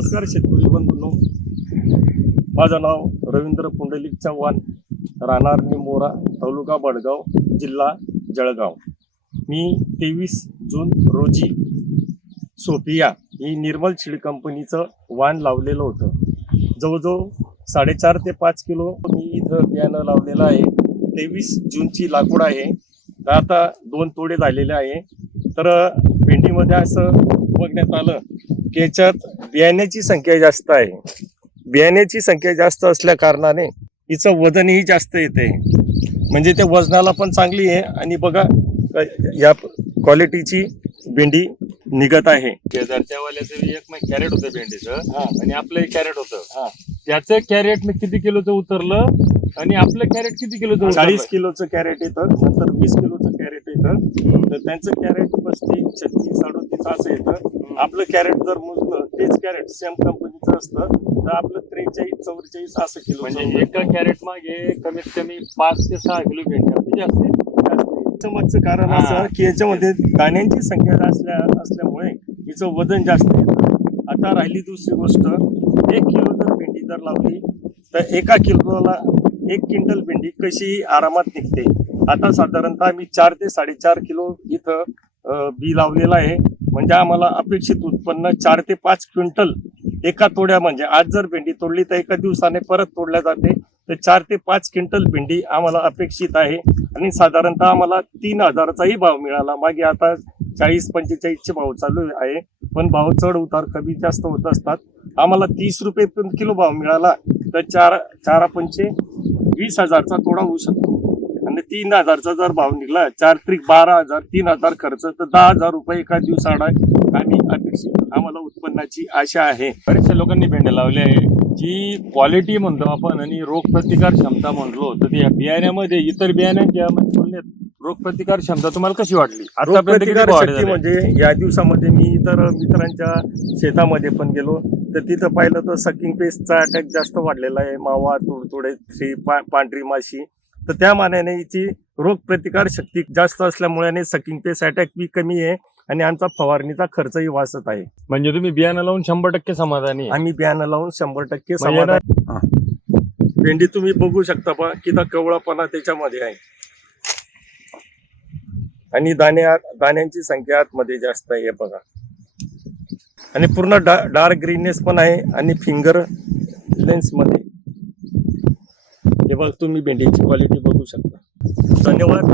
नमस्कार शेतकरी बंधूंनो, माझं नाव रवींद्र पुंडलिक चव्हाण, राहणार निंबोरा, तालुका बडगाव, जिल्हा जळगाव. मी 23 जून रोजी सोफिया ही निर्मल सीड कंपनीचं वाण लावलेलं होतं. जवळजवळ 4.5 ते 5 किलो मी इथं बियाणं लावलेलं आहे. 23 जूनची लागवड आहे. तर आता 2 तोडे झालेले आहे. तर भेंडीमध्ये असं बघण्यात आलं की याच्यात बियाण्याची संख्या जास्त आहे. बियाण्याची संख्या जास्त असल्या कारणाने हिचं वजनही जास्त येते. म्हणजे ते वजनाला पण चांगली आहे आणि बघा या क्वालिटीची भेंडी निघत आहे. त्यावाल्याचं एक मग कॅरेट होतं भेंडीचं आणि आपलं कॅरेट होतं. त्याचं कॅरेट मी किती किलोचं उतरलं आणि आपलं कॅरेट किती किलोचं? 40 किलोचं कॅरेट येतं, नंतर 20 किलोचं कॅरेट येतं. तर त्यांचं कॅरेट 35, 36, 38 असं येतं. आपलं कॅरेट जर मोजलं तेच कॅरेट सेम कंपनीचं असतं तर आपलं 43, 44 असं किलो. म्हणजे एका कॅरेट मागे कमीत कमी 5 ते 6 किलो भेंडी आपली जास्त आहे. मागचं कारण असं की याच्यामध्ये दाण्यांची संख्या असल्यामुळे हिचं वजन जास्त येतं. आता राहिली दुसरी गोष्ट, 1 किलो जर भेंडी जर लावली तर एका किलोला 1 क्विंटल भेंडी कशी आरामात निघते. आता साधारणतः आम्ही 4 ते 4.5 किलो इथं बी लावलेलं आहे. म्हणजे आम्हाला अपेक्षित उत्पन्न 4 ते 5 क्विंटल एका तोड्या. म्हणजे आज जर भेंडी तोडली तर एका दिवसाने परत तोडल्या जाते. तर 4 ते 5 क्विंटल भेंडी आम्हाला अपेक्षित आहे. आणि साधारणतः आम्हाला 3,000चाही भाव मिळाला. मागे आता 40-45चे भाव चालू आहे, पण भाव चढ उतार कमी जास्त होत असतात. आम्हाला 30 रुपये किलो भाव मिळाला तर 4-4 20,000चा तोडा होऊ शकतो. आणि 3,000चा जर भाव निघाला 4 त्रिक 12,000, 3,000 खर्च तर 10,000 रुपये एका दिवसाला आम्ही अपेक्षित आम्हाला उत्पन्नाची आशा आहे. बरेचशा लोकांनी भेंड्या लावल्या आहे. जी क्वालिटी म्हणतो आपण आणि रोगप्रतिकार क्षमता म्हणलो तर त्या बियाण्यामध्ये इतर बियाण्यांच्या तुलनेत रोगप्रतिकार क्षमता तुम्हाला कशी वाटली? रोगप्रतिकार शक्ती म्हणजे या दिवसामध्ये मी इतर मित्रांच्या शेतामध्ये पण गेलो तर तिथं पाहिलं तर सकिंग पेस्टचा अटॅक जास्त वाढलेला आहे. मावा, तुडतुडे, पांढरी माशी. तर त्या मानाने हिची रोगप्रतिकार शक्ती जास्त असल्यामुळे सकिंग पेस्ट अटॅक बी कमी आहे आणि आमचा फवारणीचा खर्चही वाचत आहे. म्हणजे तुम्ही बियाणं लावून 100% समाधानी? आम्ही बियाणं लावून 100% समाधानी. भेंडी तुम्ही बघू शकता बा किती कवळापणा त्याच्यामध्ये आहे आणि दाण्यांची संख्या आतमध्ये जास्त आहे बघा. आणि पूर्ण डार्क ग्रीननेस पण आहे आणि फिंगर लेन्स मध्ये हे बघ तुम्ही भेंडीची क्वालिटी बघू शकता. धन्यवाद.